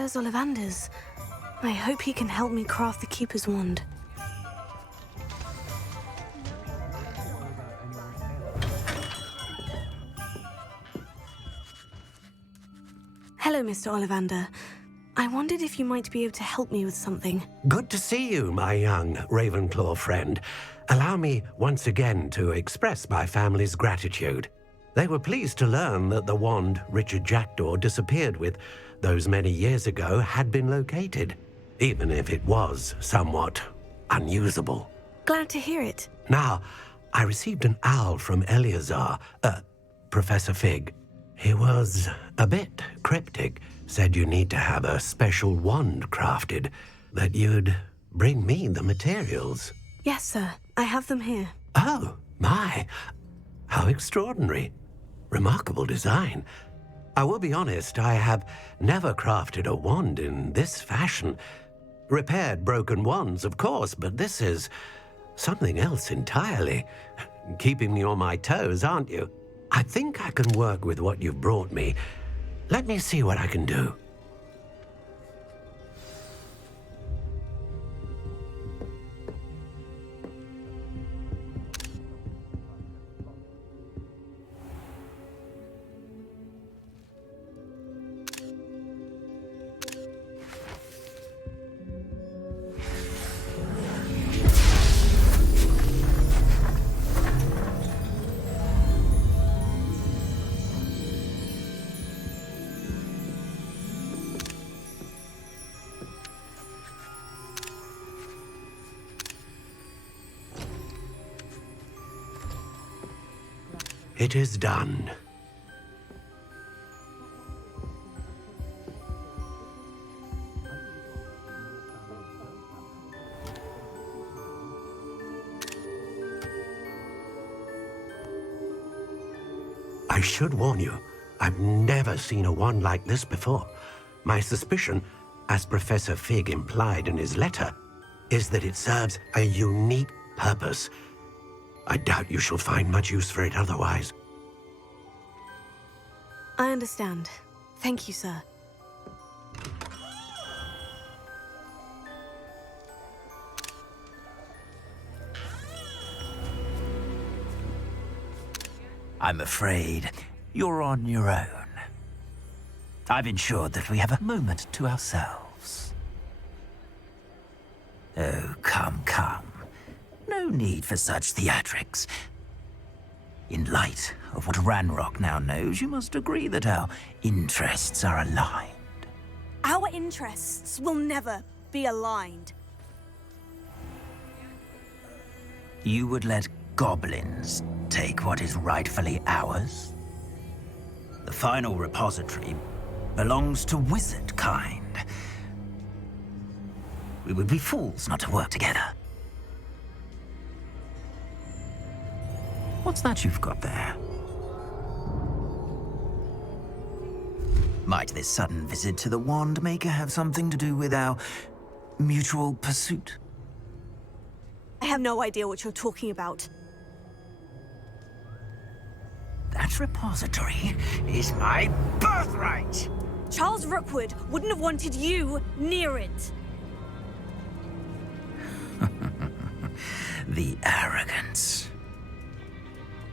There's Ollivander's. I hope he can help me craft the Keeper's wand. Hello, Mr. Ollivander. I wondered if you might be able to help me with something. Good to see you, my young Ravenclaw friend. Allow me once again to express my family's gratitude. They were pleased to learn that the wand Richard Jackdaw disappeared with those many years ago had been located, even if it was somewhat unusable. Glad to hear it. Now, I received an owl from Eleazar, Professor Fig. He was a bit cryptic, said you need to have a special wand crafted, that you'd bring me the materials. Yes, sir. I have them here. Oh, my. How extraordinary. Remarkable design. I will be honest, I have never crafted a wand in this fashion. Repaired broken wands, of course, but this is something else entirely. Keeping me on my toes, aren't you? I think I can work with what you've brought me. Let me see what I can do. It is done. I should warn you, I've never seen a wand like this before. My suspicion, as Professor Fig implied in his letter, is that it serves a unique purpose. I doubt you shall find much use for it otherwise. I understand. Thank you, sir. I'm afraid you're on your own. I've ensured that we have a moment to ourselves. Oh, come, come. No need for such theatrics. In light of what Ranrock now knows, you must agree that our interests are aligned. Our interests will never be aligned. You would let goblins take what is rightfully ours? The final repository belongs to wizard kind. We would be fools not to work together. What's that you've got there? Might this sudden visit to the Wand Maker have something to do with our mutual pursuit? I have no idea what you're talking about. That repository is my birthright! Charles Rookwood wouldn't have wanted you near it. The arrogance.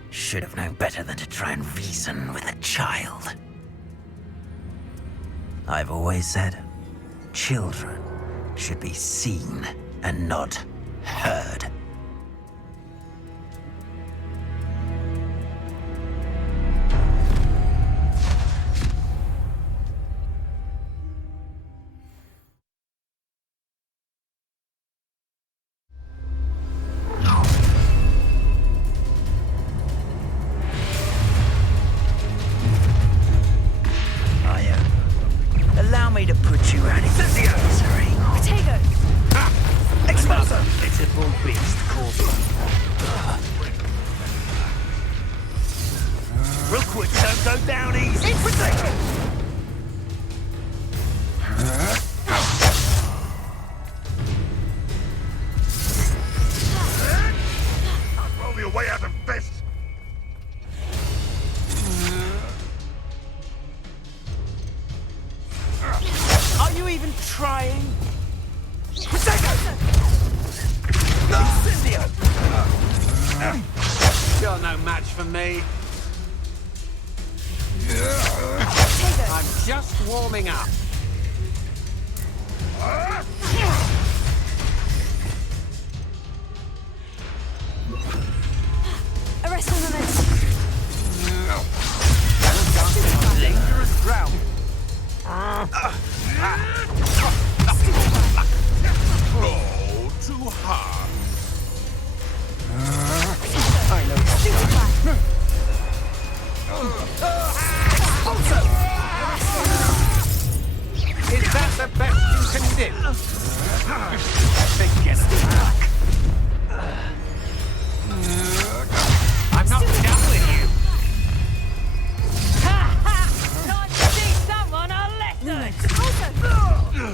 Should have known better than to try and reason with a child. I've always said, children should be seen and not heard. Allow me to put you out of your misery. Potato! Expulsor! Pitiful beast called Rookwood don't go down easy. Potato! I'll roll your way out of this! Are you even trying? Incendio! You're no match for me. I'm just warming up. Arrest on the list. Dangerous ground. Oh, too hard. I know. Is that the best you can do? Begin attack. I'm not done with you. Time to teach someone a lesson!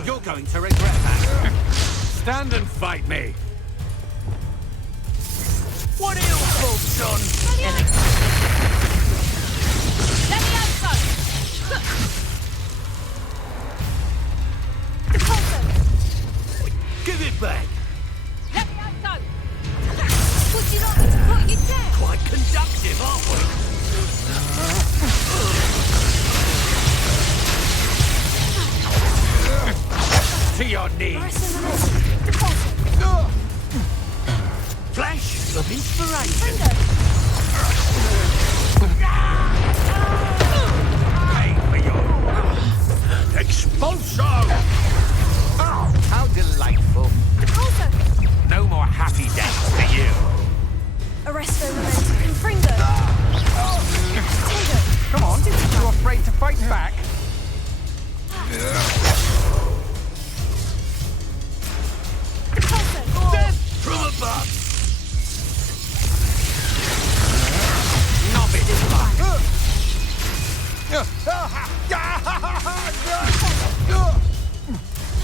You're going to regret that. Stand and fight me. What are your thoughts on? Give it back. Would you like me to put you down? Quite conductive, aren't we? To your knees. Flash of inspiration. Pay for your expulso. Oh, how delightful. No more happy days for you. Arresto Memento. Confringo. Come on, you afraid to fight back? Death from above. Novice luck.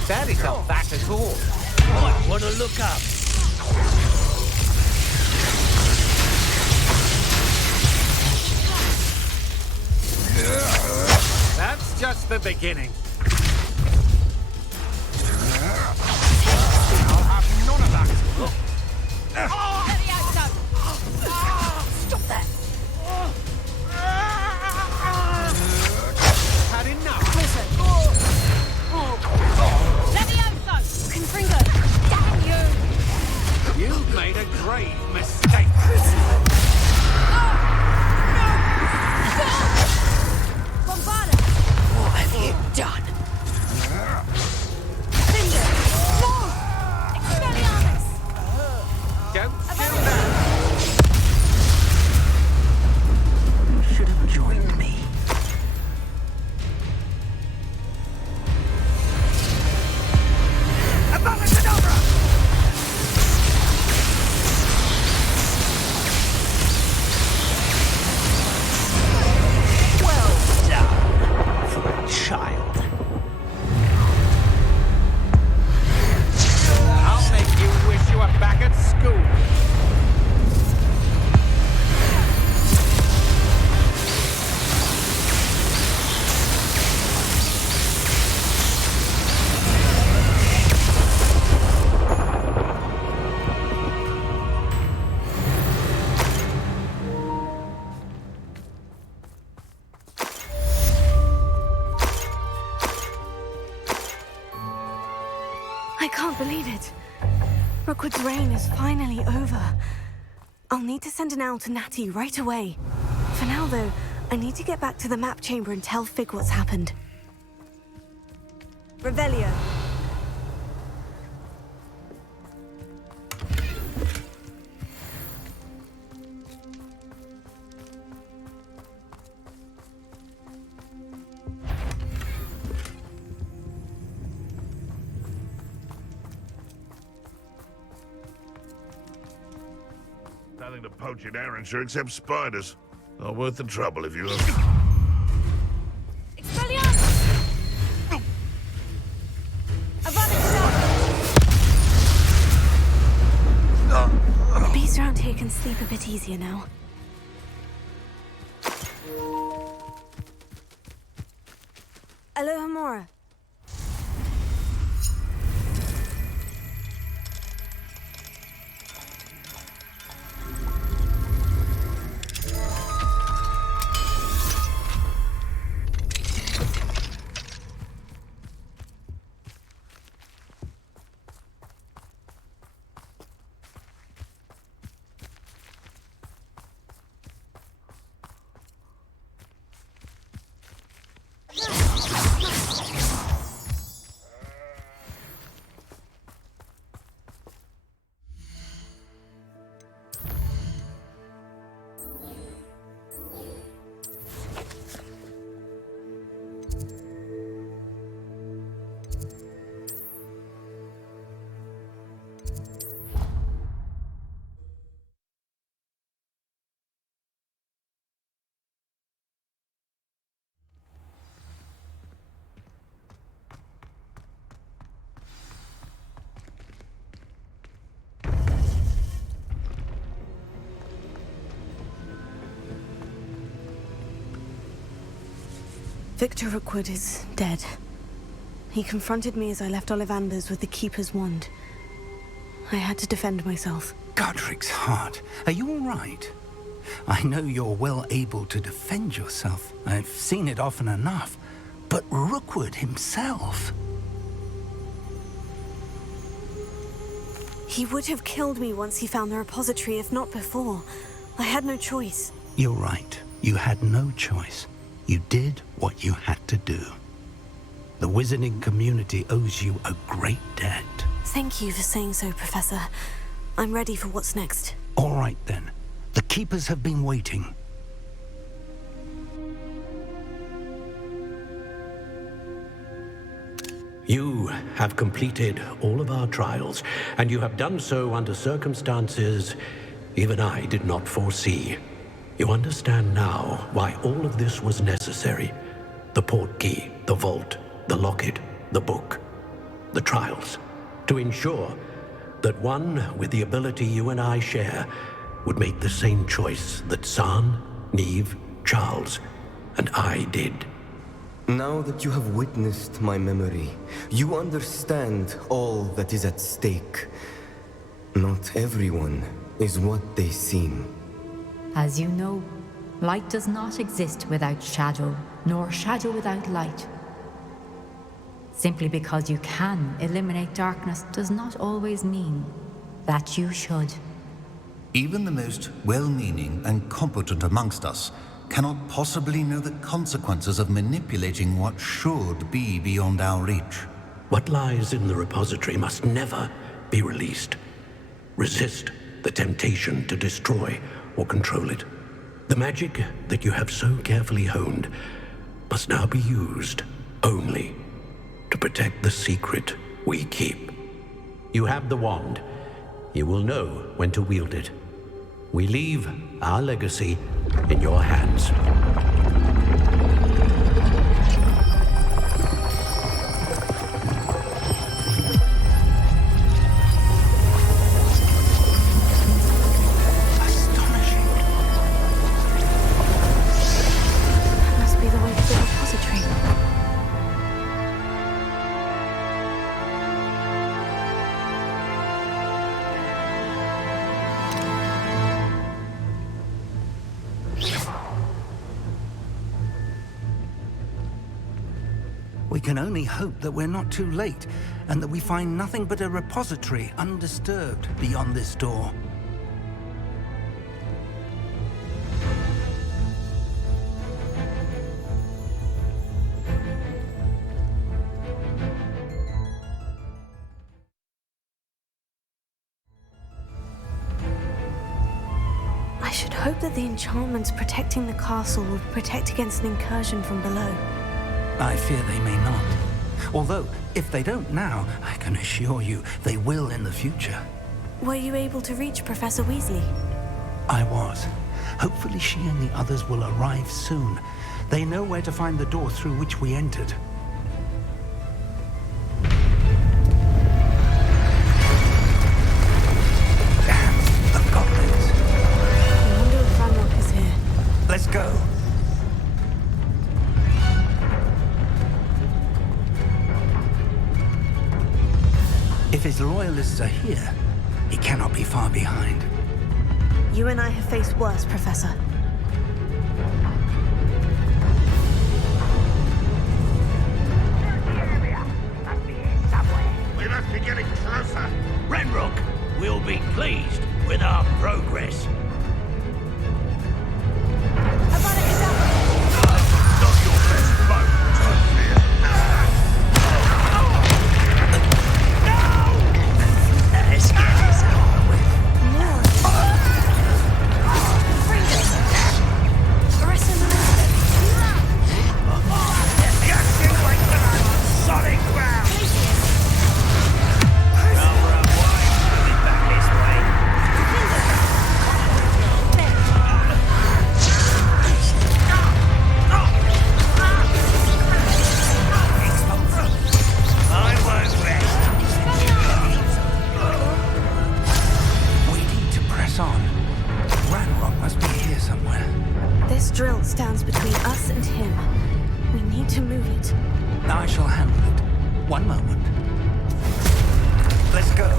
That isn't that at all. Might want to look up. That's just the beginning. I'll have none of that. Stop that! Had enough. Levioso! Confringo. Damn you! You've made a grave mistake. Bombarda! What have you done? Expelliarmus! Don't kill that. Should have joined me. Well done for a child. I'll make you wish you were back at school. I can't believe it. Rookwood's reign is finally over. I'll need to send an owl to Natty right away. For now, though, I need to get back to the map chamber and tell Fig what's happened. Revelio. Nothing to poach in Arrowshire except spiders. Not worth the trouble if you look. Expelliarmus! Avada Kedavra! The bees around here can sleep a bit easier now. Alohomora. Victor Rookwood is dead. He confronted me as I left Ollivander's with the Keeper's wand. I had to defend myself. Godric's heart. Are you all right? I know you're well able to defend yourself. I've seen it often enough. But Rookwood himself... He would have killed me once he found the repository, if not before. I had no choice. You're right. You had no choice. You did what you had to do. The wizarding community owes you a great debt. Thank you for saying so, Professor. I'm ready for what's next. All right, then. The Keepers have been waiting. You have completed all of our trials, and you have done so under circumstances even I did not foresee. You understand now why all of this was necessary. The portkey, the vault, the locket, the book, the trials. To ensure that one with the ability you and I share would make the same choice that San, Neve, Charles, and I did. Now that you have witnessed my memory, you understand all that is at stake. Not everyone is what they seem. As you know, light does not exist without shadow, nor shadow without light. Simply because you can eliminate darkness does not always mean that you should. Even the most well-meaning and competent amongst us cannot possibly know the consequences of manipulating what should be beyond our reach. What lies in the repository must never be released. Resist the temptation to destroy or control it. The magic that you have so carefully honed must now be used only to protect the secret we keep. You have the wand. You will know when to wield it. We leave our legacy in your hands. Astonishing. That must be the way to the repository. We can only hope that we're not too late, and that we find nothing but a repository undisturbed beyond this door. I should hope that the enchantments protecting the castle will protect against an incursion from below. I fear they may not. Although, if they don't now, I can assure you they will in the future. Were you able to reach Professor Weasley? I was. Hopefully she and the others will arrive soon. They know where to find the door through which we entered. Damn, the goblins. I wonder if Ranrock is here. Let's go. If his loyalists are here, he cannot be far behind. You and I have faced worse, Professor. We must be getting closer. Ranrock will be pleased with our progress. Not your best moment, I fear. Let's get this over with. Solid ground! Now we're unwise to be back this way. I won't rest. We need to press on. Ranrock must be here somewhere. This drill stands between us and him. We need to One moment. Let's go.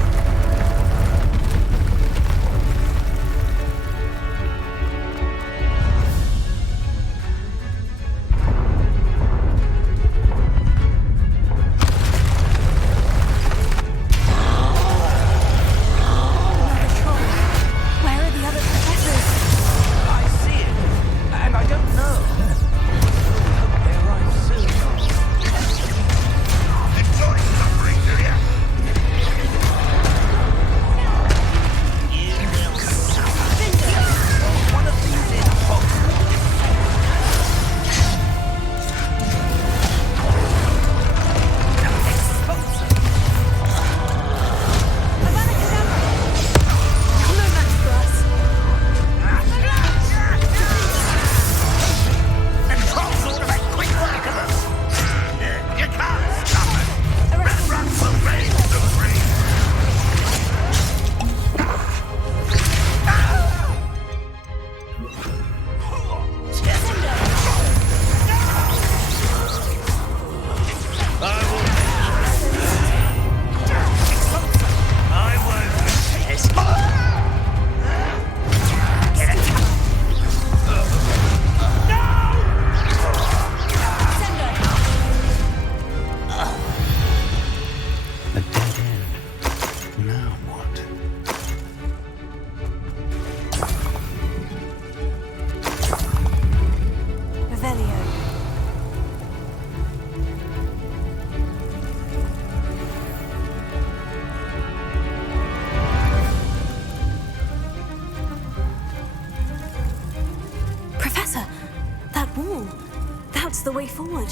The way forward.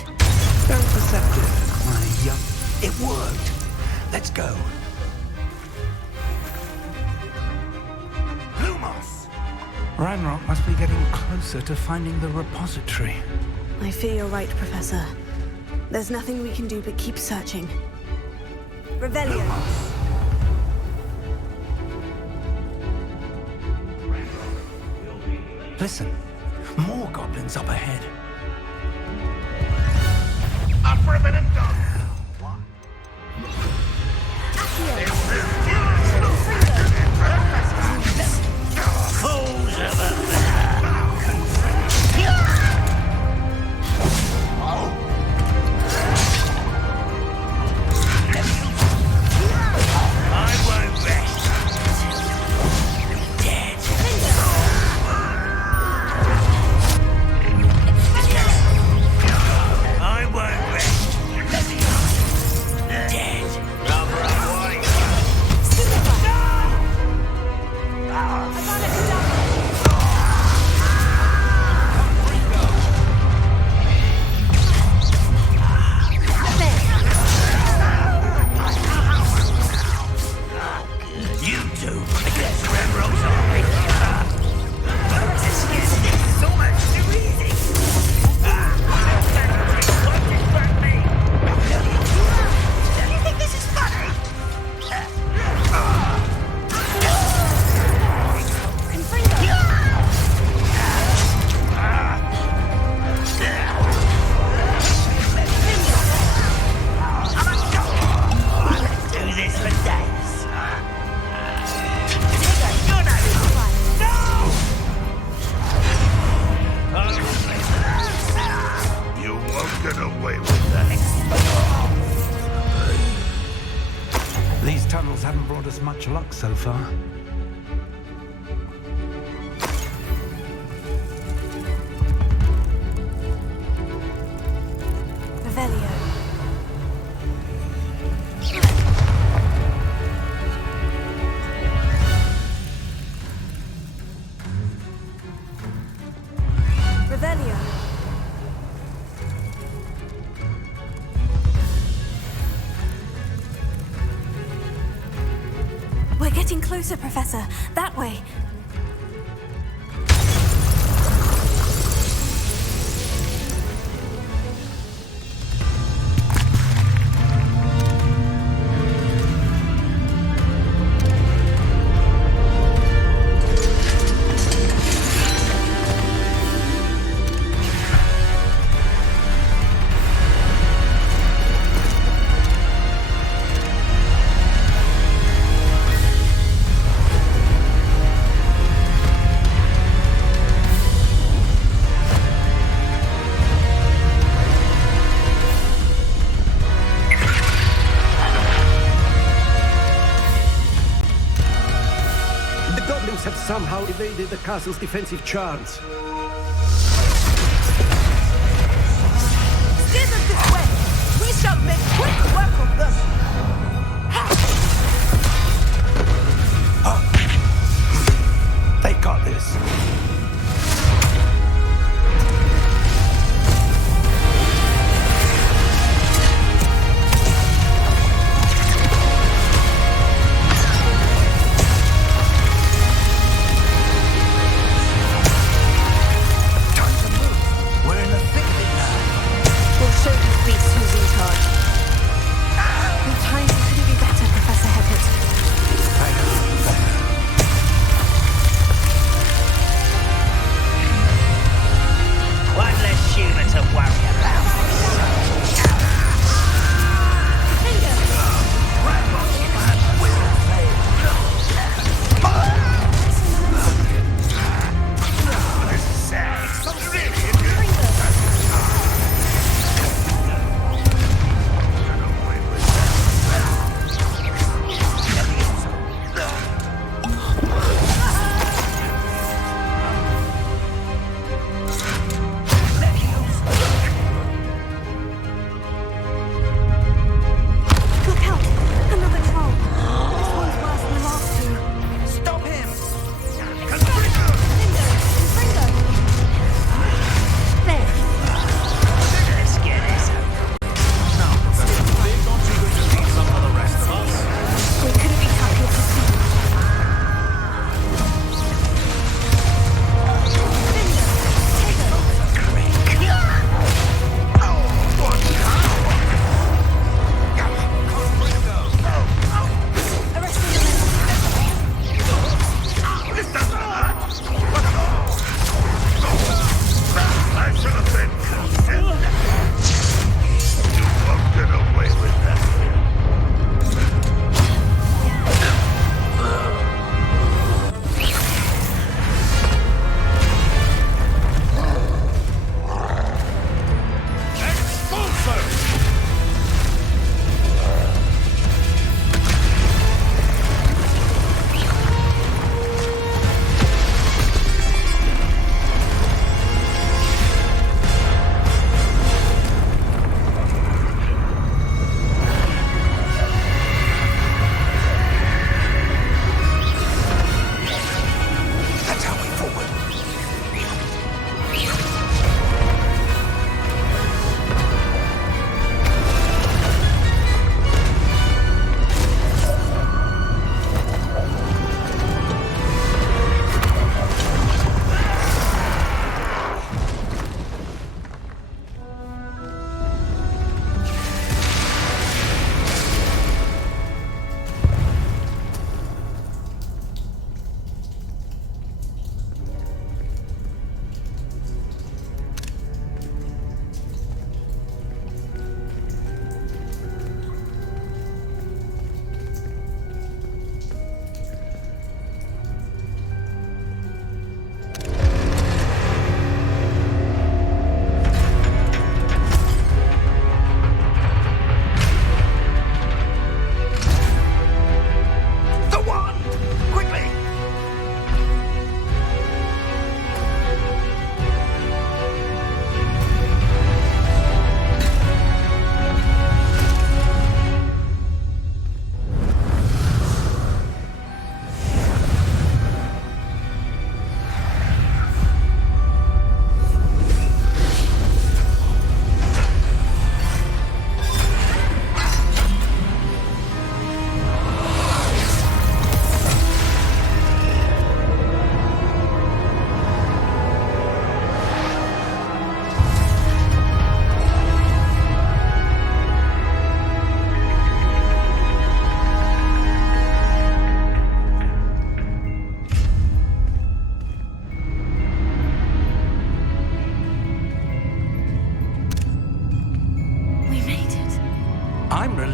Very perceptive, my young. It worked. Let's go. Lumos! Ranrock must be getting closer to finding the repository. I fear you're right, Professor. There's nothing we can do but keep searching. Revelio. Listen, more goblins up ahead. Up for a minute, dog. Much luck so far. Revelio. Revelio. We're getting closer, Professor. That way. somehow evaded the castle's defensive charms. Steer them this way! We shall make quick work of them! They got this.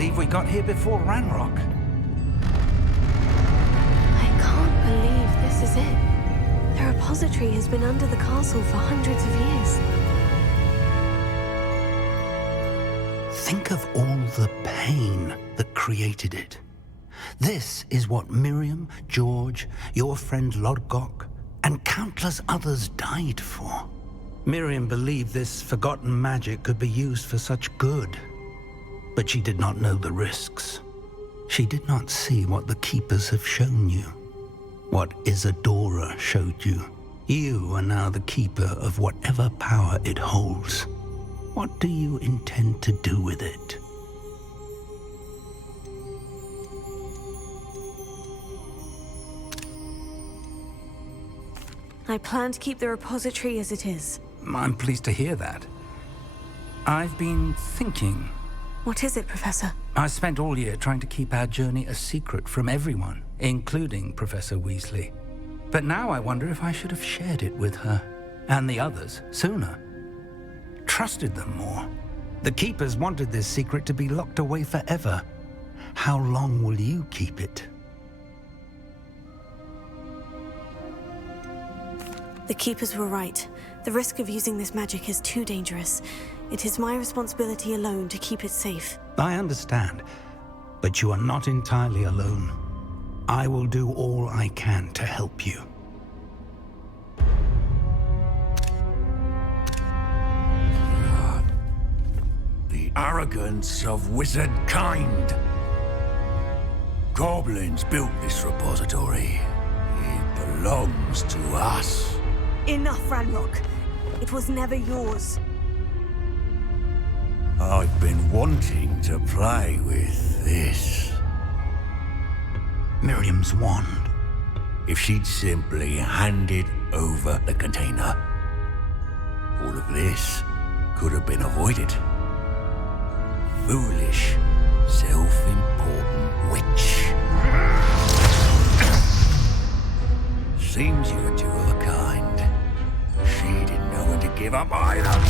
believe we got here before Ranrock. I can't believe this is it. The repository has been under the castle for hundreds of years. Think of all the pain that created it. This is what Miriam, George, your friend Lodgok, and countless others died for. Miriam believed this forgotten magic could be used for such good, but she did not know the risks. She did not see what the Keepers have shown you, what Isadora showed you. You are now the Keeper of whatever power it holds. What do you intend to do with it? I plan to keep the repository as it is. I'm pleased to hear that. I've been thinking. What is it, Professor? I spent all year trying to keep our journey a secret from everyone, including Professor Weasley. But now I wonder if I should have shared it with her and the others sooner. Trusted them more. The Keepers wanted this secret to be locked away forever. How long will you keep it? The Keepers were right. The risk of using this magic is too dangerous. It is my responsibility alone to keep it safe. I understand, but you are not entirely alone. I will do all I can to help you. The arrogance of wizard kind. Goblins built this repository. It belongs to us. Enough, Ranrock. It was never yours. I've been wanting to play with this. Miriam's wand. If she'd simply handed over the container, all of this could have been avoided. Foolish, self-important witch. Seems you were two of a kind. She didn't know when to give up either.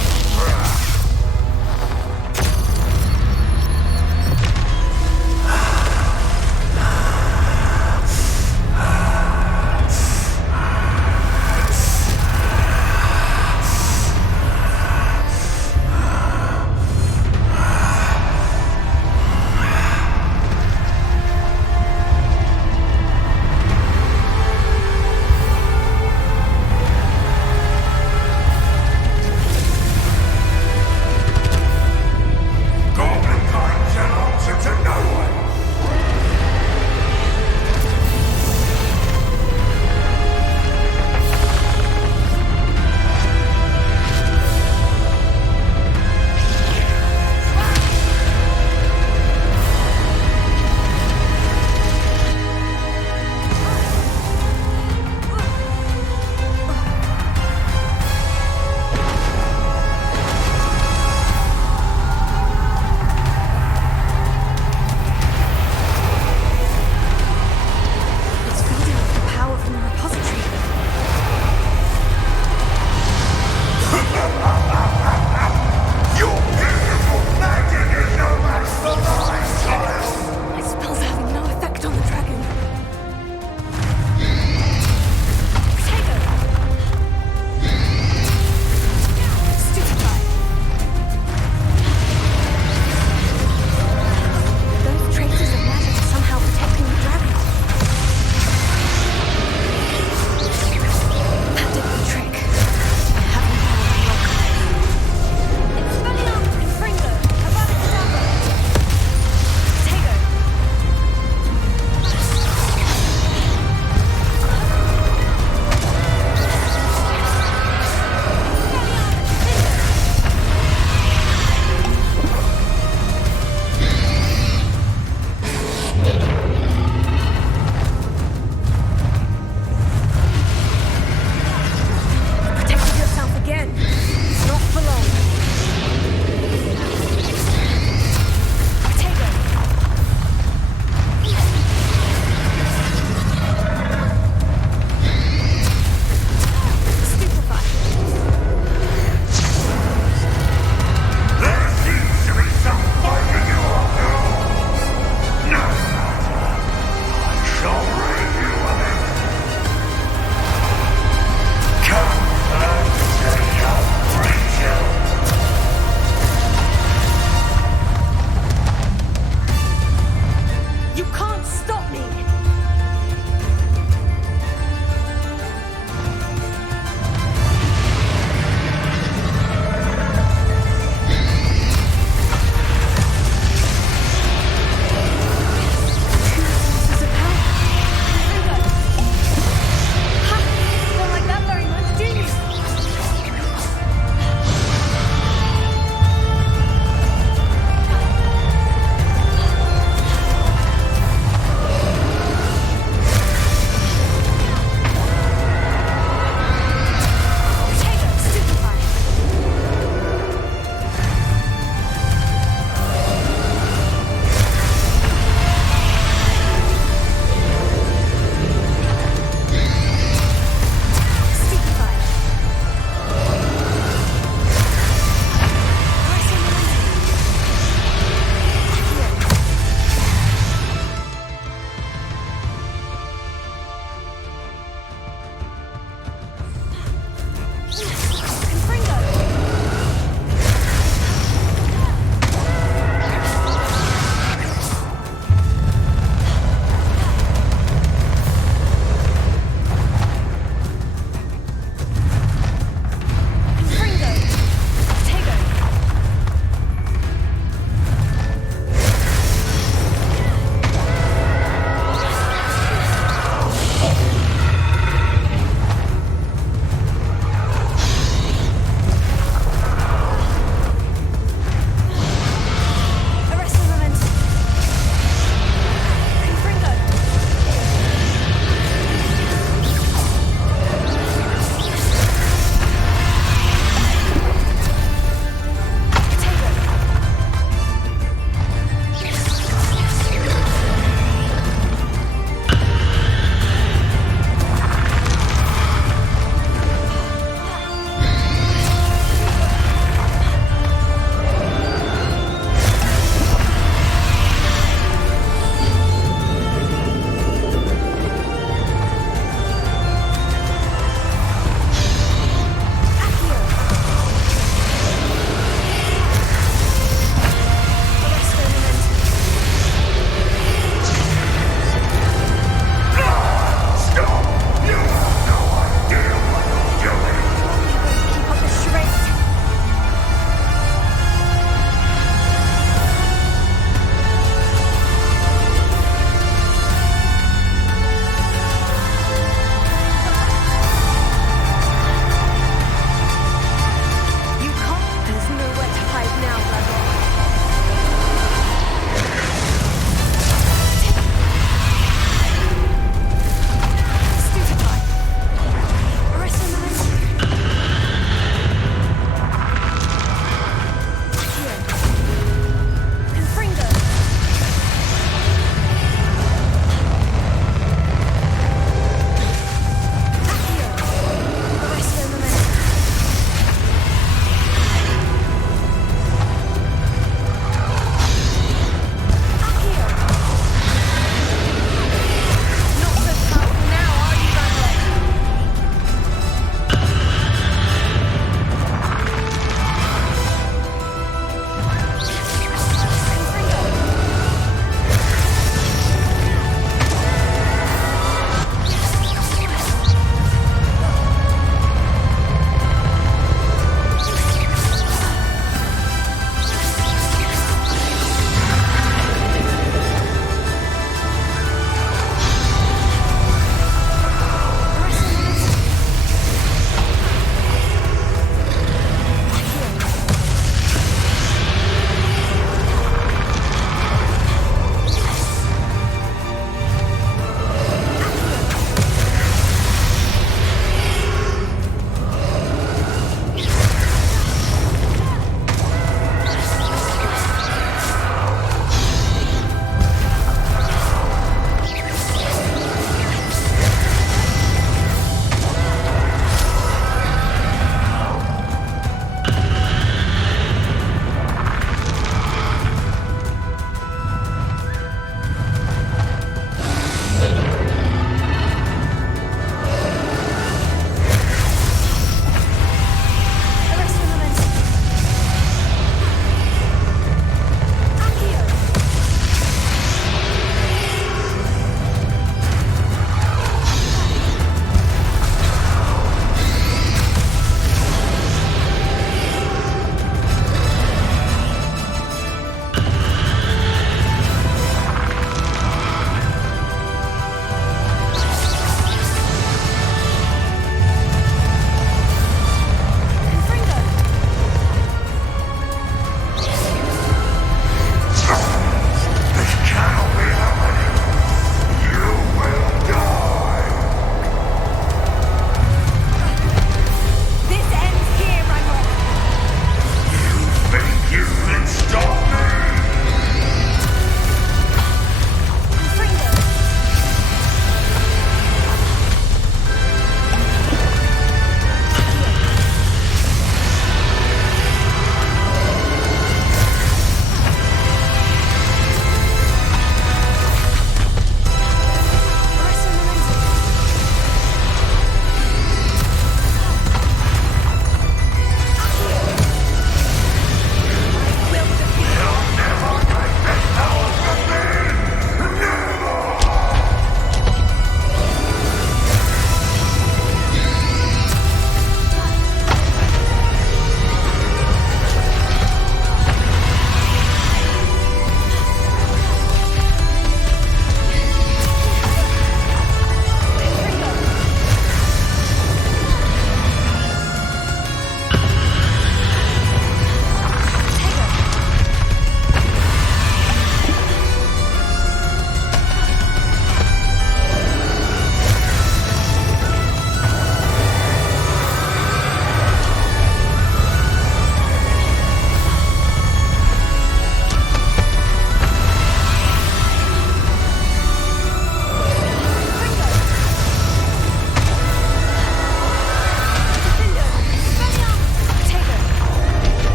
You can't stop me!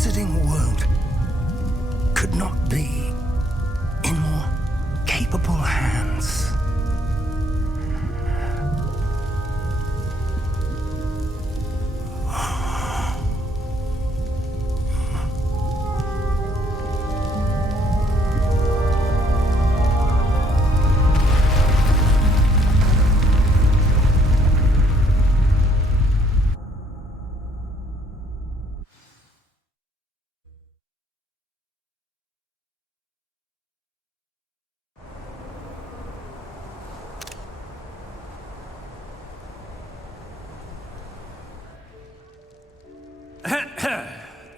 wizarding world could not be in more capable hands.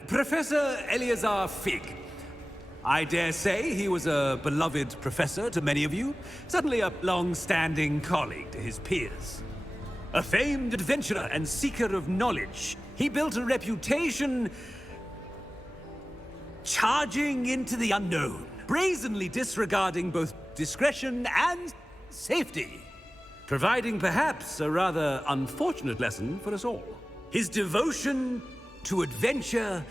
Professor Eleazar Fig. I dare say he was a beloved professor to many of you, certainly a long-standing colleague to his peers. A famed adventurer and seeker of knowledge, he built a reputation charging into the unknown, brazenly disregarding both discretion and safety, providing perhaps a rather unfortunate lesson for us all. His devotion to adventure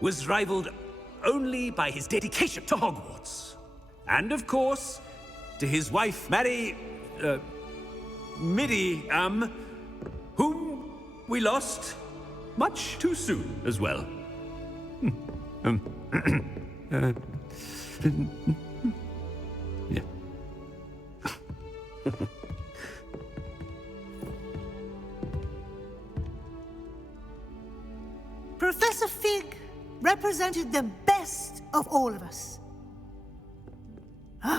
was rivaled only by his dedication to Hogwarts. And of course, to his wife, Miriam, whom we lost much too soon as well. Yeah. Professor Fig represented the best of all of us.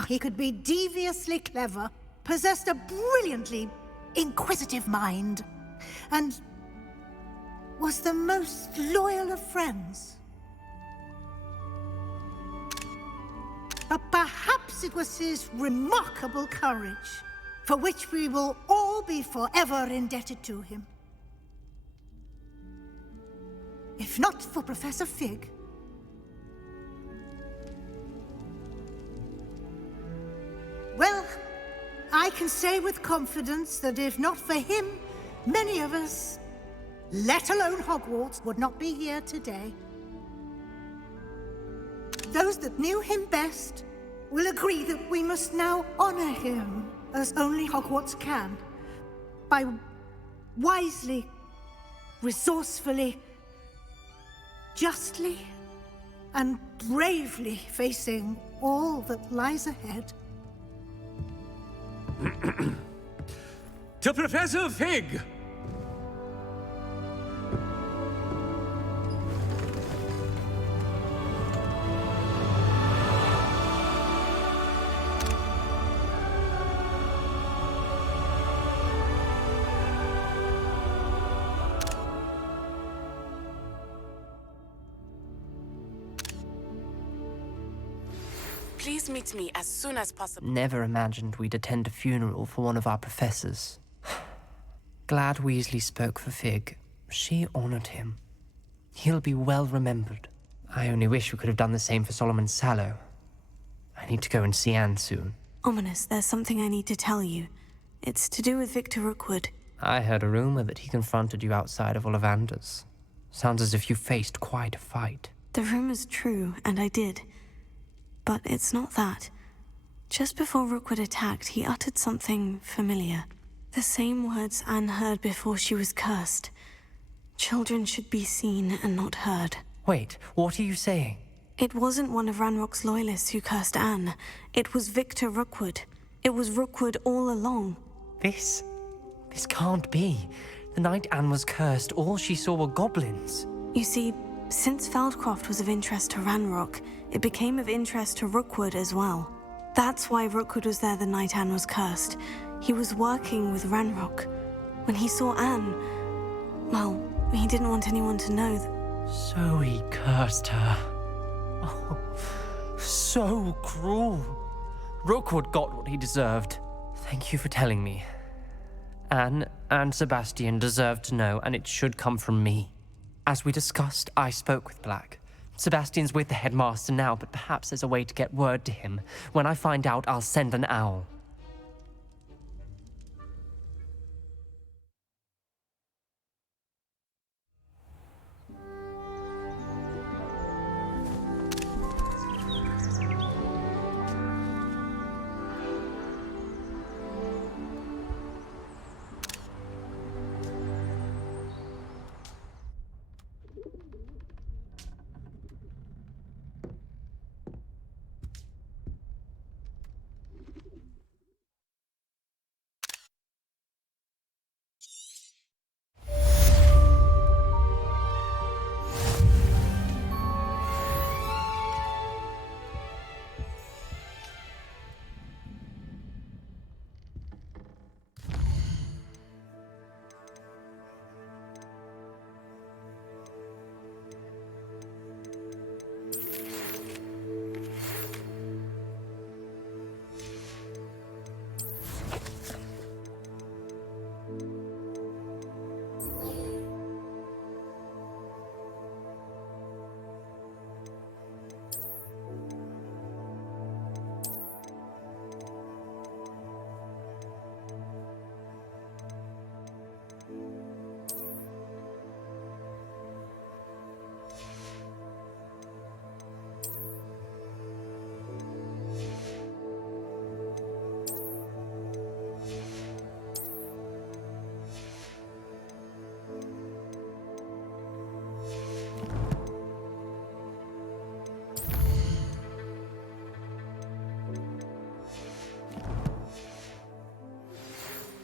He could be deviously clever, possessed a brilliantly inquisitive mind, and was the most loyal of friends. But perhaps it was his remarkable courage, for which we will all be forever indebted to him. If not for Professor Fig, well, I can say with confidence that if not for him, many of us, let alone Hogwarts, would not be here today. Those that knew him best will agree that we must now honor him as only Hogwarts can, by wisely, resourcefully, justly and bravely facing all that lies ahead. To Professor Fig! Please meet me as soon as possible. Never imagined we'd attend a funeral for one of our professors. Glad Weasley spoke for Fig. She honored him. He'll be well remembered. I only wish we could have done the same for Solomon Sallow. I need to go and see Anne soon. Ominous, there's something I need to tell you. It's to do with Victor Rookwood. I heard a rumor that he confronted you outside of Ollivander's. Sounds as if you faced quite a fight. The rumor's true, and I did. But it's not that. Just before Rookwood attacked, he uttered something familiar. The same words Anne heard before she was cursed. Children should be seen and not heard. Wait, what are you saying? It wasn't one of Ranrock's loyalists who cursed Anne. It was Victor Rookwood. It was Rookwood all along. This can't be. The night Anne was cursed, all she saw were goblins. You see, since Feldcroft was of interest to Ranrock, it became of interest to Rookwood as well. That's why Rookwood was there the night Anne was cursed. He was working with Ranrock. When he saw Anne, well, he didn't want anyone to know that. So he cursed her. Oh, so cruel. Rookwood got what he deserved. Thank you for telling me. Anne and Sebastian deserve to know, and it should come from me. As we discussed, I spoke with Black. Sebastian's with the headmaster now, but perhaps there's a way to get word to him. When I find out, I'll send an owl.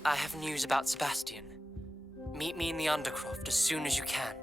I have news about Sebastian. Meet me in the Undercroft as soon as you can.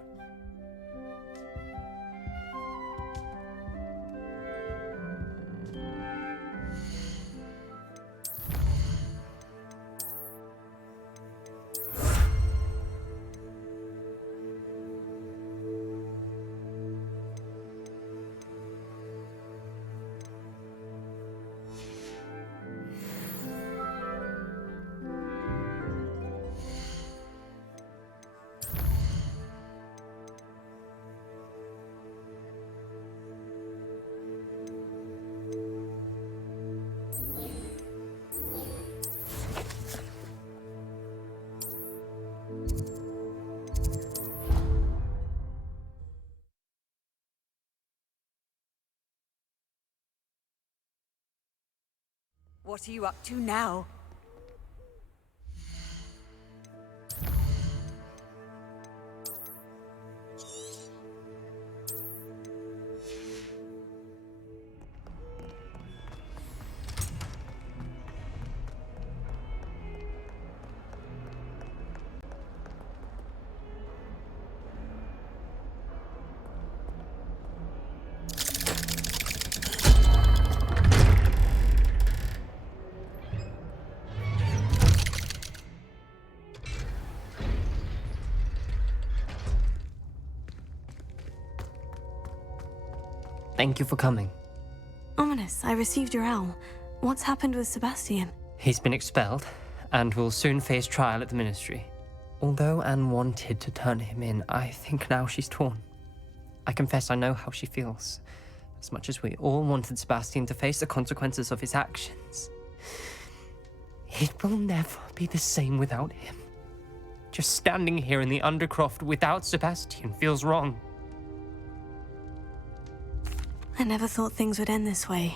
What are you up to now? Thank you for coming. Ominous, I received your owl. What's happened with Sebastian? He's been expelled, and will soon face trial at the Ministry. Although Anne wanted to turn him in, I think now she's torn. I confess I know how she feels. As much as we all wanted Sebastian to face the consequences of his actions. It will never be the same without him. Just standing here in the Undercroft without Sebastian feels wrong. I never thought things would end this way.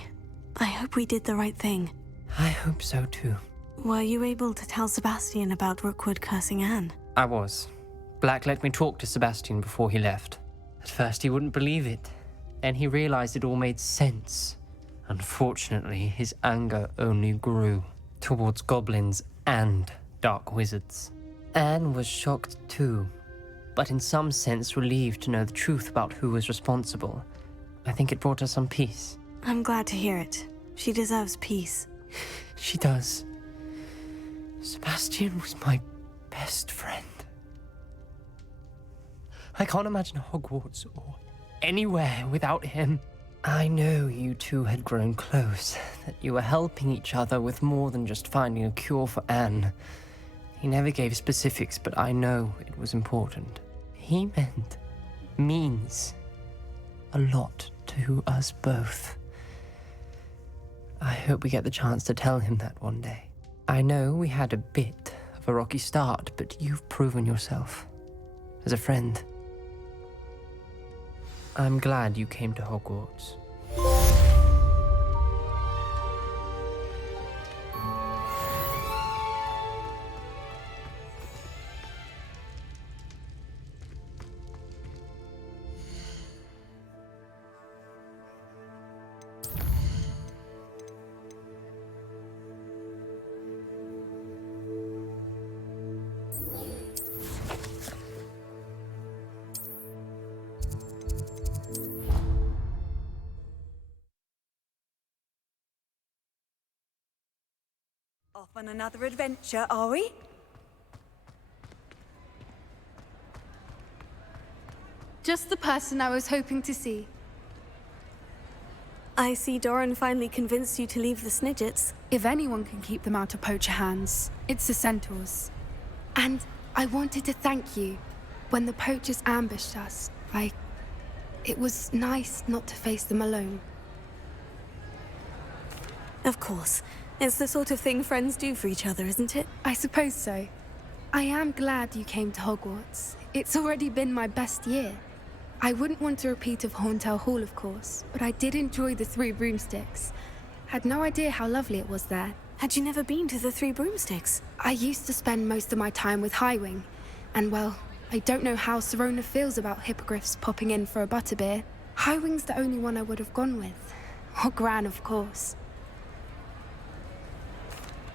I hope we did the right thing. I hope so too. Were you able to tell Sebastian about Rookwood cursing Anne? I was. Black let me talk to Sebastian before he left. At first he wouldn't believe it. Then he realized it all made sense. Unfortunately, his anger only grew towards goblins and dark wizards. Anne was shocked too, but in some sense relieved to know the truth about who was responsible. I think it brought her some peace. I'm glad to hear it. She deserves peace. She does. Sebastian was my best friend. I can't imagine Hogwarts or anywhere without him. I know you two had grown close, that you were helping each other with more than just finding a cure for Anne. He never gave specifics, but I know it was important. He means a lot to us both. I hope we get the chance to tell him that one day. I know we had a bit of a rocky start, but you've proven yourself as a friend. I'm glad you came to Hogwarts. Off on another adventure, are we? Just the person I was hoping to see. I see Doran finally convinced you to leave the Snidgets. If anyone can keep them out of poacher hands, it's the Centaurs. And I wanted to thank you. When the poachers ambushed us, it was nice not to face them alone. Of course. It's the sort of thing friends do for each other, isn't it? I suppose so. I am glad you came to Hogwarts. It's already been my best year. I wouldn't want a repeat of Horntail Hall, of course, but I did enjoy the Three Broomsticks. Had no idea how lovely it was there. Had you never been to the Three Broomsticks? I used to spend most of my time with Highwing, and well, I don't know how Serona feels about hippogriffs popping in for a butterbeer. Highwing's the only one I would have gone with. Or Gran, of course.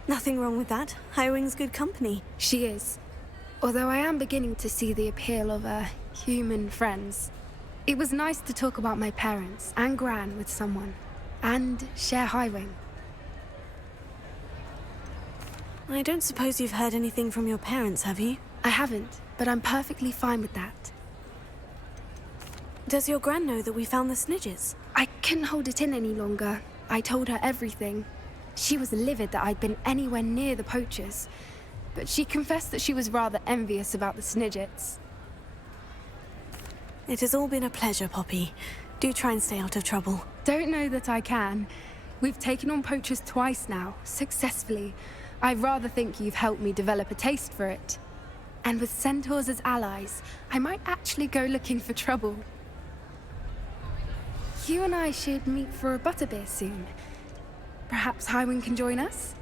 Nothing wrong with that. Highwing's good company. She is. Although I am beginning to see the appeal of human friends. It was nice to talk about my parents and Gran with someone. And share Highwing. I don't suppose you've heard anything from your parents, have you? I haven't, but I'm perfectly fine with that. Does your Gran know that we found the Snidges? I couldn't hold it in any longer. I told her everything. She was livid that I'd been anywhere near the poachers. But she confessed that she was rather envious about the Snidgets. It has all been a pleasure, Poppy. Do try and stay out of trouble. Don't know that I can. We've taken on poachers twice now, successfully. I rather think you've helped me develop a taste for it. And with centaurs as allies, I might actually go looking for trouble. You and I should meet for a butterbeer soon. Perhaps Highwing can join us?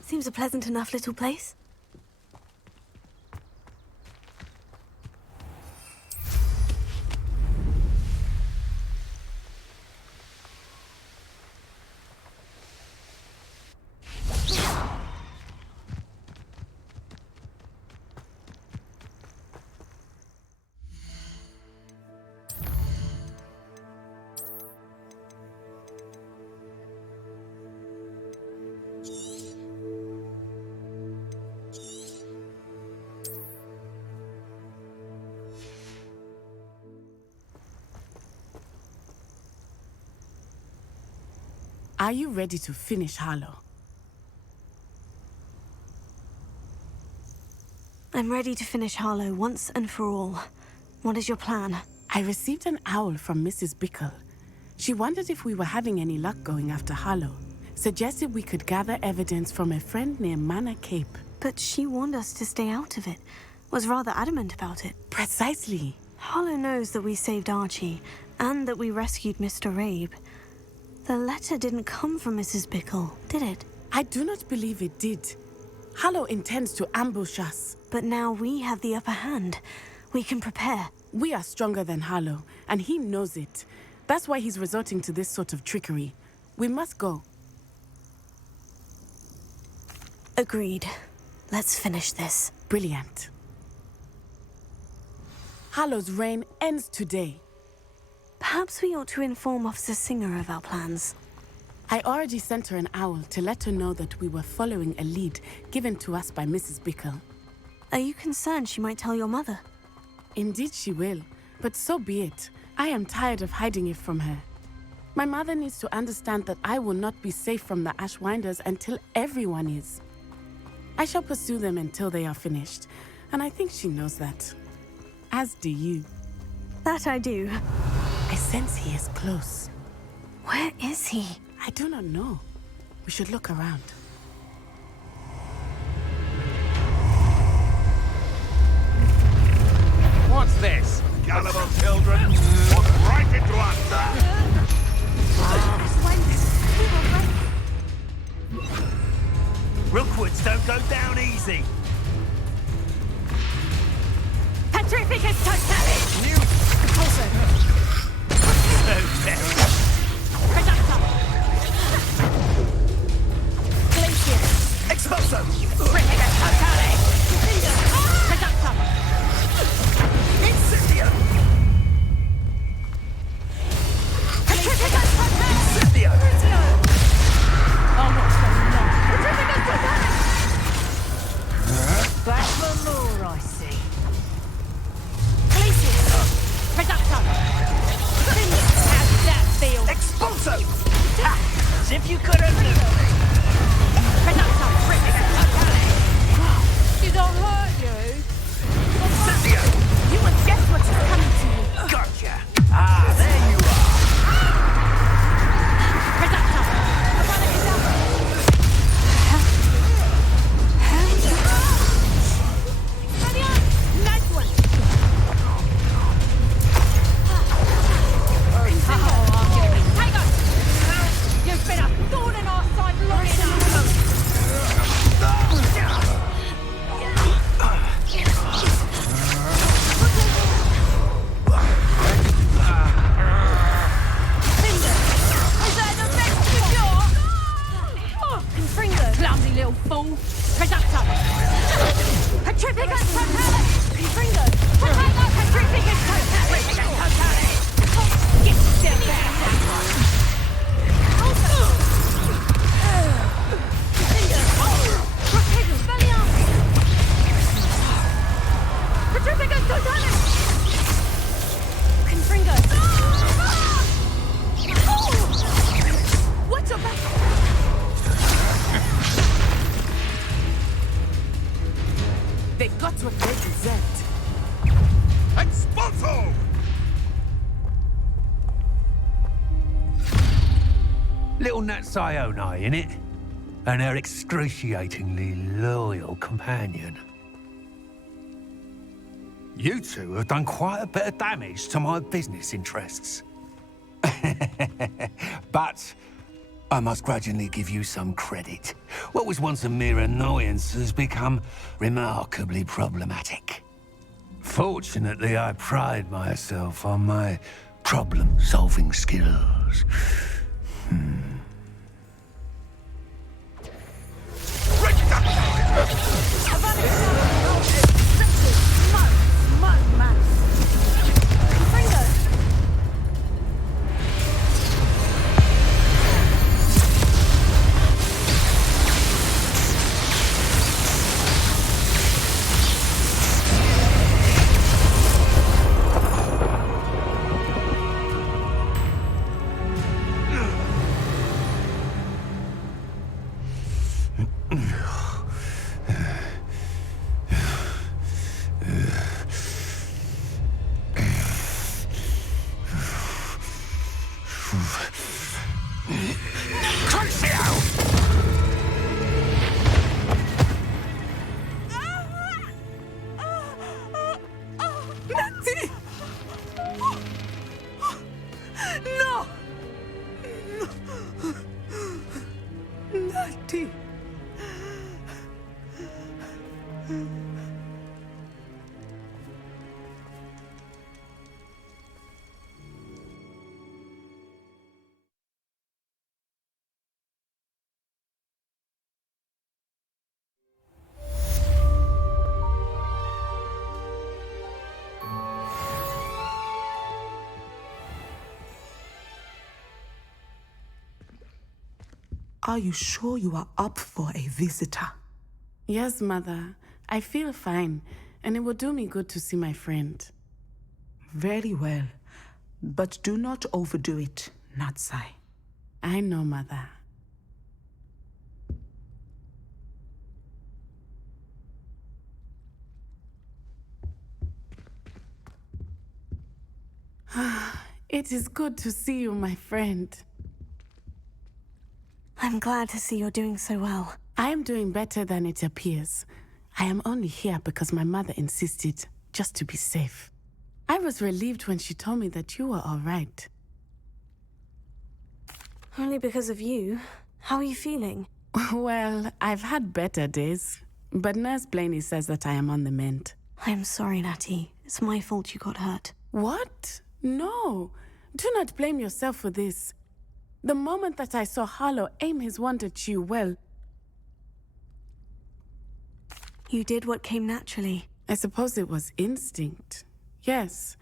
Seems a pleasant enough little place. Are you ready to finish Harlow? I'm ready to finish Harlow once and for all. What is your plan? I received an owl from Mrs. Bickle. She wondered if we were having any luck going after Harlow. Suggested we could gather evidence from a friend near Manor Cape. But she warned us to stay out of it. Was rather adamant about it. Precisely. Harlow knows that we saved Archie, and that we rescued Mr. Rabe. The letter didn't come from Mrs. Bickle, did it? I do not believe it did. Harlow intends to ambush us. But now we have the upper hand. We can prepare. We are stronger than Harlow, and he knows it. That's why he's resorting to this sort of trickery. We must go. Agreed. Let's finish this. Brilliant. Harlow's reign ends today. Perhaps we ought to inform Officer Singer of our plans. I already sent her an owl to let her know that we were following a lead given to us by Mrs. Bickle. Are you concerned she might tell your mother? Indeed she will, but so be it. I am tired of hiding it from her. My mother needs to understand that I will not be safe from the Ashwinders until everyone is. I shall pursue them until they are finished, and I think she knows that. As do you. That I do. I sense he is close. Where is he? I do not know. We should look around. What's this? Gullible children, walk right into us. Rookwoods don't go down easy. Petrificus totalis! Also. So very. Productum! Glacius! Expulso! Petrificus totalis! Productum! Incendio! Petrificus totalis! Incendio! Oh, what's going on? Petrificus totalis! Back for more, I see. Glacius! Productum! How's that feel? Expulso! Ha! As if you could have known. Productum! Petrificus totalis! Petrificus totalis! Confringo! Watch your back! They got what they deserved. Expulso! Little Nat Sioni, innit? And her excruciatingly loyal companion. You two have done quite a bit of damage to my business interests. But I must grudgingly give you some credit. What was once a mere annoyance has become remarkably problematic. Fortunately, I pride myself on my problem-solving skills. Are you sure you are up for a visitor? Yes, Mother. I feel fine, and it will do me good to see my friend. Very well. But do not overdo it, Natsai. I know, Mother. It is good to see you, my friend. I'm glad to see you're doing so well. I am doing better than it appears. I am only here because my mother insisted, just to be safe. I was relieved when she told me that you were all right. Only because of you. How are you feeling? Well, I've had better days, but Nurse Blaney says that I am on the mend. I'm sorry, Natty. It's my fault you got hurt. What? No. Do not blame yourself for this. The moment that I saw Harlow aim his wand at you, well... You did what came naturally. I suppose it was instinct. Yes.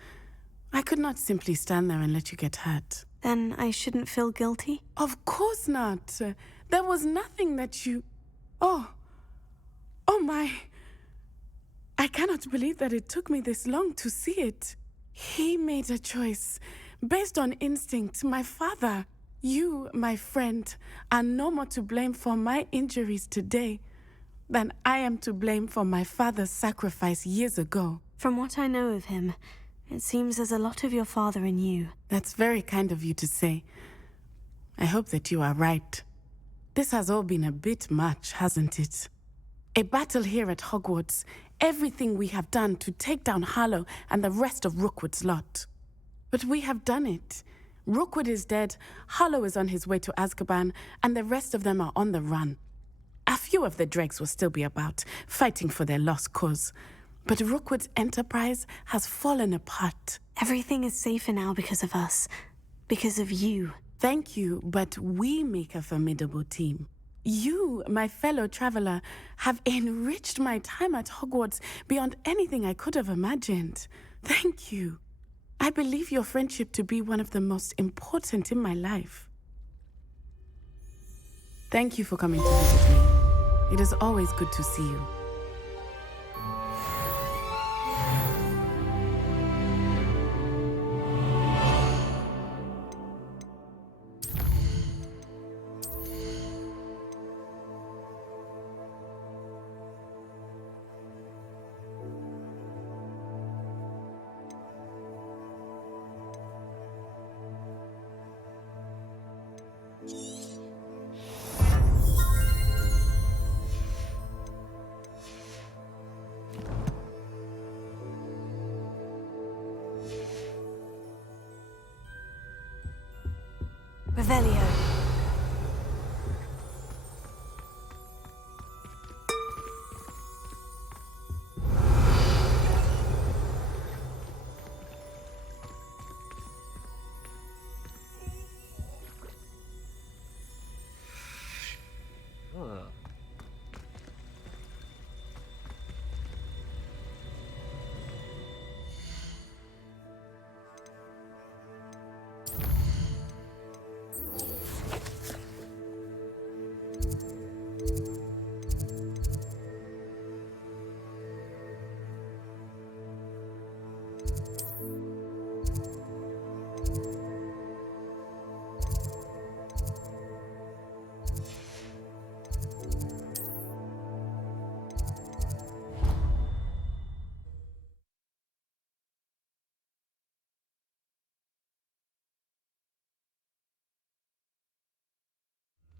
I could not simply stand there and let you get hurt. Then I shouldn't feel guilty? Of course not. There was nothing that you... Oh my... I cannot believe that it took me this long to see it. He made a choice. Based on instinct, my father... You, my friend, are no more to blame for my injuries today than I am to blame for my father's sacrifice years ago. From what I know of him, it seems there's a lot of your father in you. That's very kind of you to say. I hope that you are right. This has all been a bit much, hasn't it? A battle here at Hogwarts, everything we have done to take down Harlow and the rest of Rookwood's lot. But we have done it. Rookwood is dead, Harlow is on his way to Azkaban, and the rest of them are on the run. A few of the dregs will still be about, fighting for their lost cause. But Rookwood's enterprise has fallen apart. Everything is safer now because of us. Because of you. Thank you, but we make a formidable team. You, my fellow traveler, have enriched my time at Hogwarts beyond anything I could have imagined. Thank you. I believe your friendship to be one of the most important in my life. Thank you for coming to visit me. It is always good to see you. Revelio.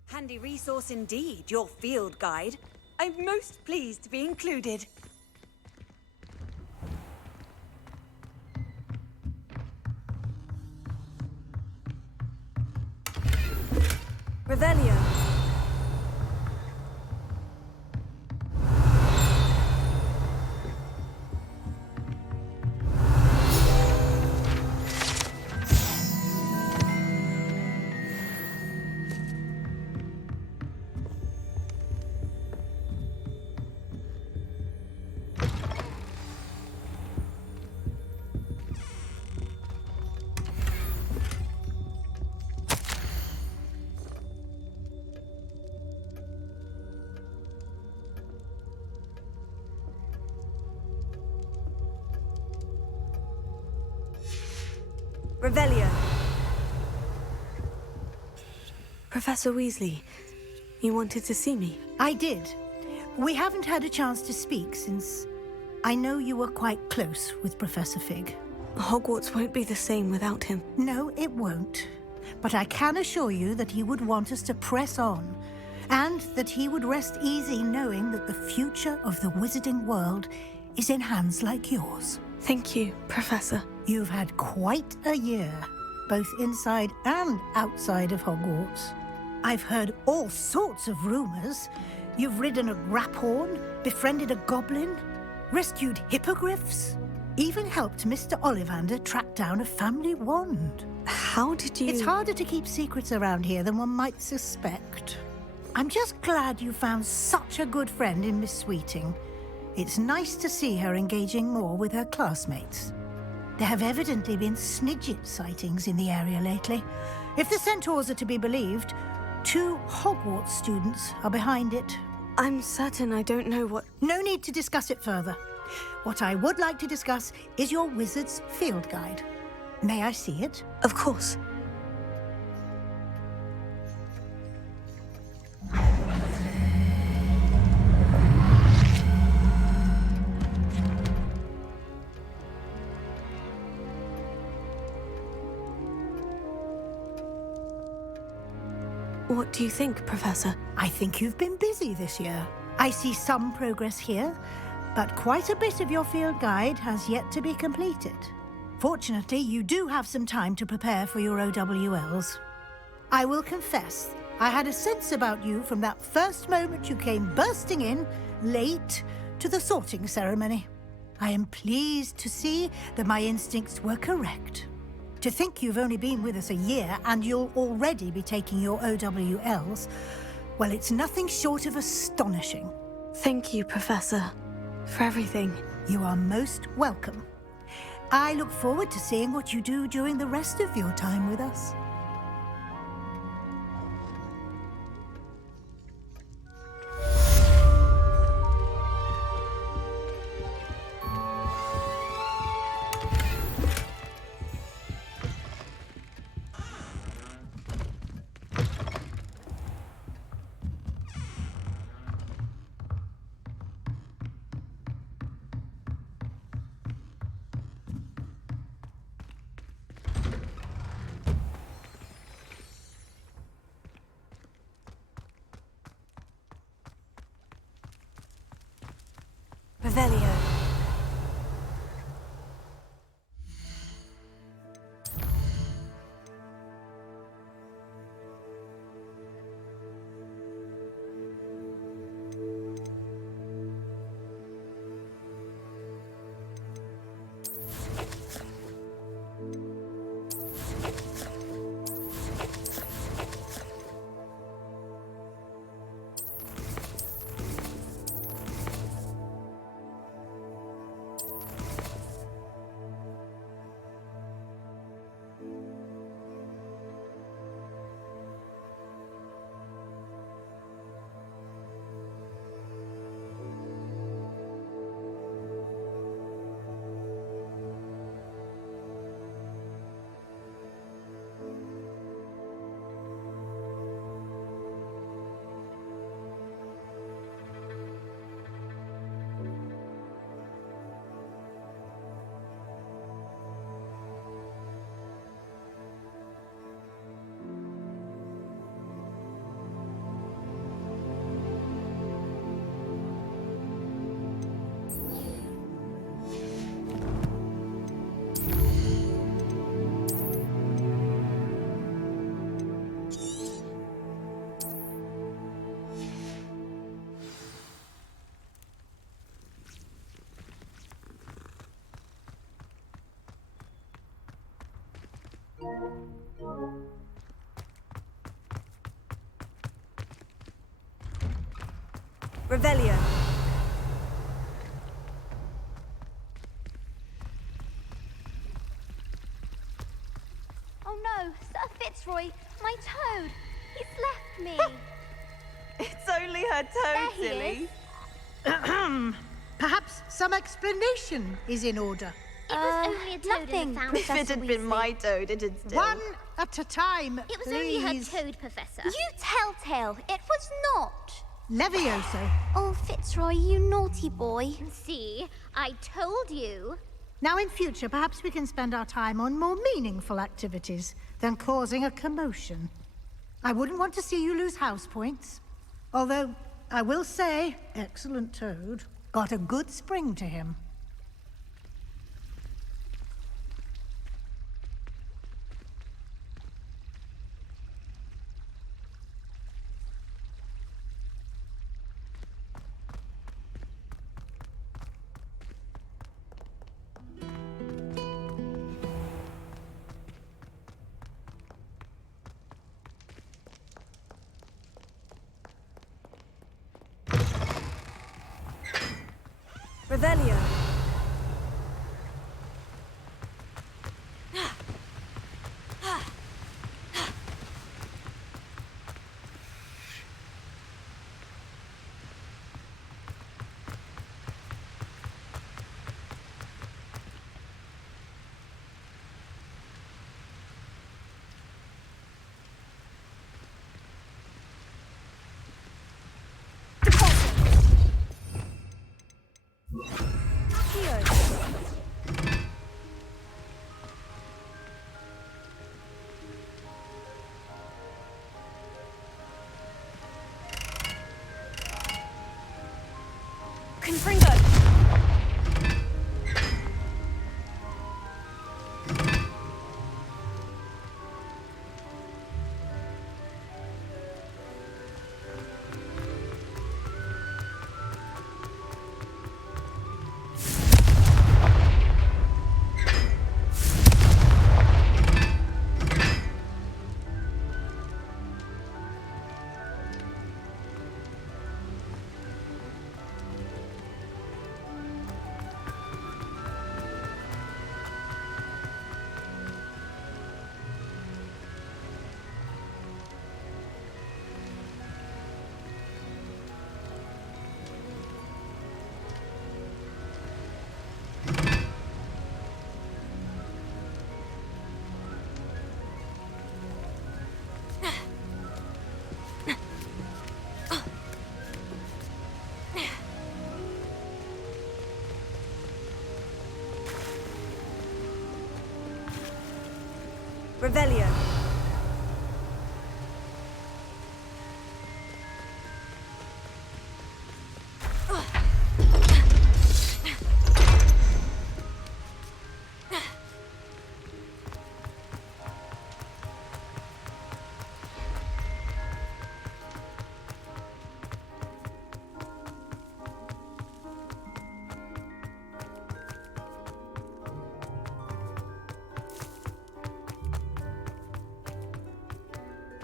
Handy resource indeed, your field guide. I'm most pleased to be included. Revelio. Revelio. Professor Weasley, you wanted to see me? I did. We haven't had a chance to speak since I know you were quite close with Professor Fig. Hogwarts won't be the same without him. No, it won't. But I can assure you that he would want us to press on, and that he would rest easy knowing that the future of the wizarding world is in hands like yours. Thank you, Professor. You've had quite a year, both inside and outside of Hogwarts. I've heard all sorts of rumors. You've ridden a graphorn, befriended a goblin, rescued hippogriffs, even helped Mr. Ollivander track down a family wand. How did you... It's harder to keep secrets around here than one might suspect. I'm just glad you found such a good friend in Miss Sweeting. It's nice to see her engaging more with her classmates. There have evidently been Snidget sightings in the area lately. If the centaurs are to be believed, 2 Hogwarts students are behind it. I'm certain I don't know what... No need to discuss it further. What I would like to discuss is your wizard's field guide. May I see it? Of course. What do you think, Professor? I think you've been busy this year. I see some progress here, but quite a bit of your field guide has yet to be completed. Fortunately, you do have some time to prepare for your OWLs. I will confess, I had a sense about you from that first moment you came bursting in, late, to the sorting ceremony. I am pleased to see that my instincts were correct. To think you've only been with us a year and you'll already be taking your OWLs, well, it's nothing short of astonishing. Thank you, Professor, for everything. You are most welcome. I look forward to seeing what you do during the rest of your time with us. Revelio. Oh no, Sir Fitzroy, my toad. He's left me. It's only her toad, There he silly. is. Perhaps some explanation is in order. It was only a toad in the found, If it had been my toad, it'd still... One at a time, It was please. only her toad, Professor. You telltale. It was not. Levioso. Oh, Fitzroy, you naughty boy. See, I told you. Now in future, perhaps we can spend our time on more meaningful activities than causing a commotion. I wouldn't want to see you lose house points. Although, I will say, excellent toad, got a good spring to him. Revelio. Confringo. Revelio.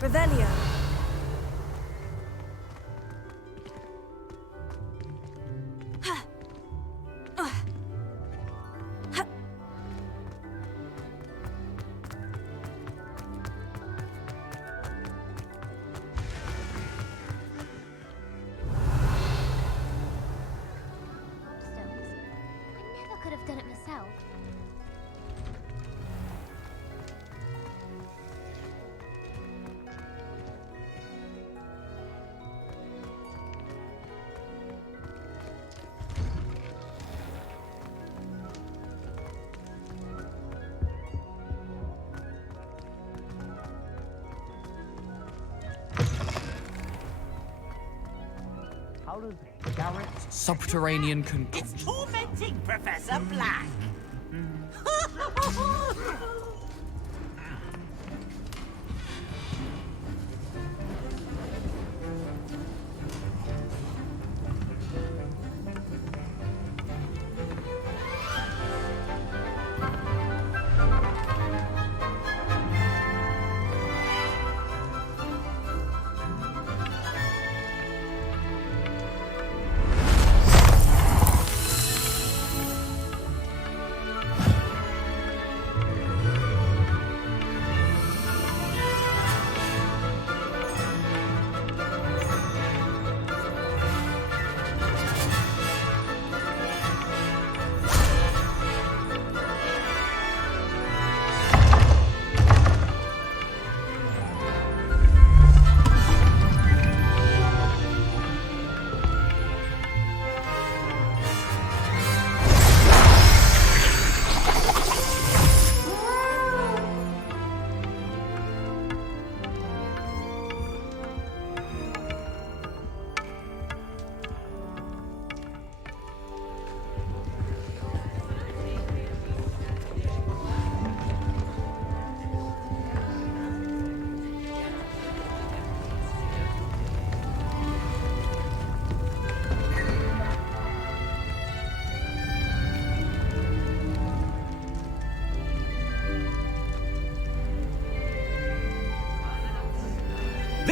Revelio. I never could have done it myself. How does Garrett's subterranean concoction... It's tormenting, Professor Black.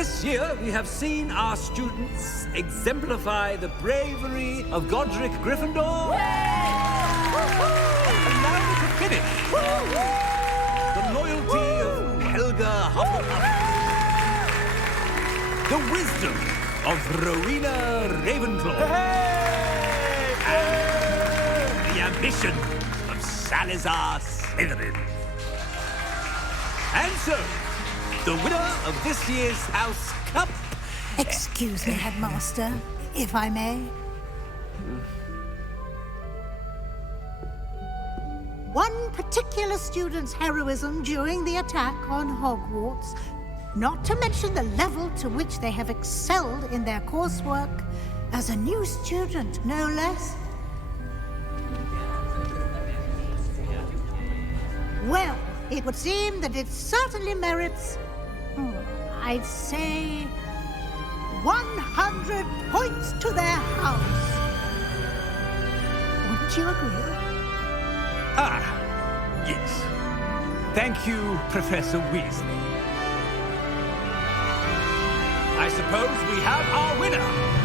This year, we have seen our students exemplify the bravery of Godric Gryffindor. And now we can finish. The loyalty of Helga Hufflepuff. The wisdom of Rowena Ravenclaw. And the ambition of Salazar Slytherin. And so, the winner of this year's House Cup... Excuse me, Headmaster, if I may. One particular student's heroism during the attack on Hogwarts, not to mention the level to which they have excelled in their coursework, as a new student, no less. Well, it would seem that it certainly merits, I'd say, 100 points to their house. Wouldn't you agree? Ah, yes. Thank you, Professor Weasley. I suppose we have our winner.